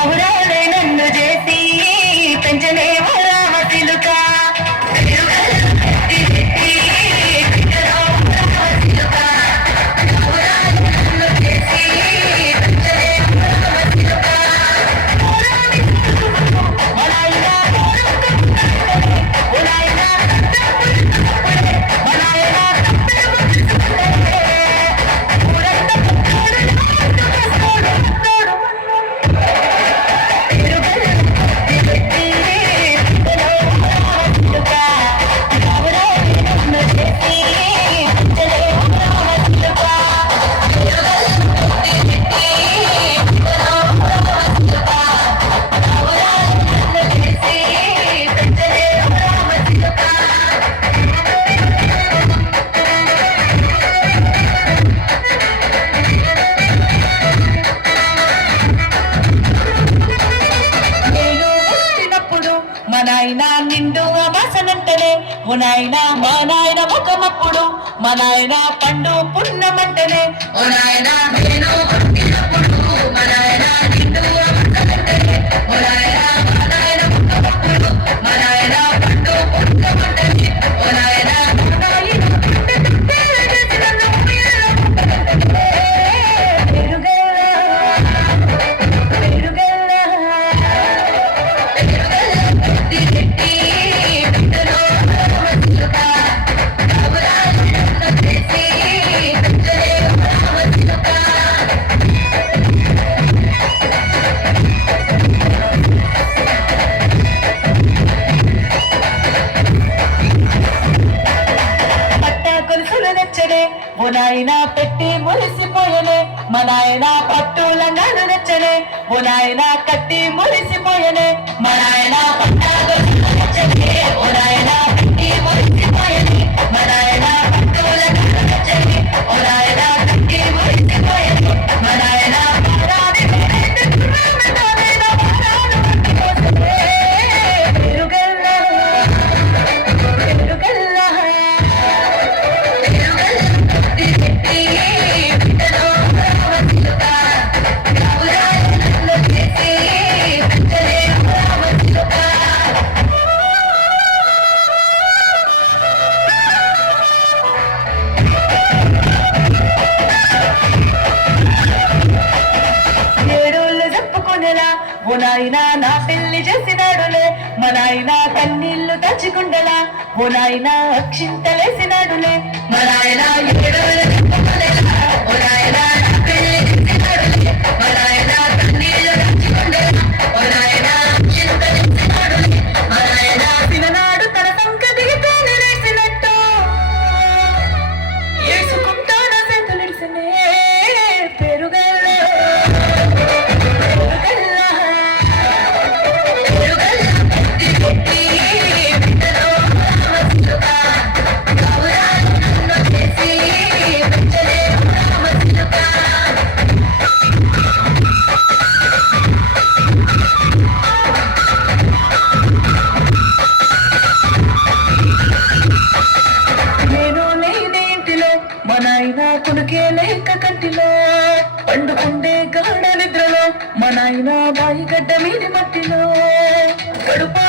పావురాలే నన్ను చేసి పెంచలేవో రామ చిలుక మా నాయన నిండు అమాసనంటనే ఓ నాయన మా నాయన ముఖమప్పుడు మా నాయన పండు పున్నమంటనే ఓ నాయన నేను పుట్టినప్పుడు మా నాయన నిండు అమాసనంటనే ఓ నాయన మా నాయన ముఖమప్పుడు మా నాయన పండు పున్నమంటనే ఓ నాయన ఓ నాయన పెట్టి మురిసిపోయనే మా నాయన పట్టు లంగాలు నచ్చనే ఓ నాయన కట్టి మురిసిపోయనే మా నాయన పట్టాగొలుసులు నచ్చనే ఓ నాయన పెట్టి మురిసిపోయనే మా నాయన పట్టు లంగాలు నచ్చనే ఓ నాయన కట్టి మురిసిపోయనే మా నాయన పారాని ఓ నాయన నా పెళ్లి చేసినాడులే మా నాయన కన్నీళ్లు తచ్చుకుండలా ఓ నాయన అక్షింతలేసినాడులే మా నాయన ఓ నాయన నా పెళ్లి చేసినాడులే మా నాయన కన్నీళ్లు తచ్చుకుండలా ఓ నాయన అక్షింతలేసినాడులే మా నాయన తిననాడు తన సంకటికి తేనె వేసినట్టు ఏసుకుంటాడు చేతులిడిసినే పెరుగల్లో కొడుకే లేక కంటిలో పండుకుండే గాఢ నిద్రలో మా నాయన బాయి గడ్డ మీది మట్టిలో కడుపా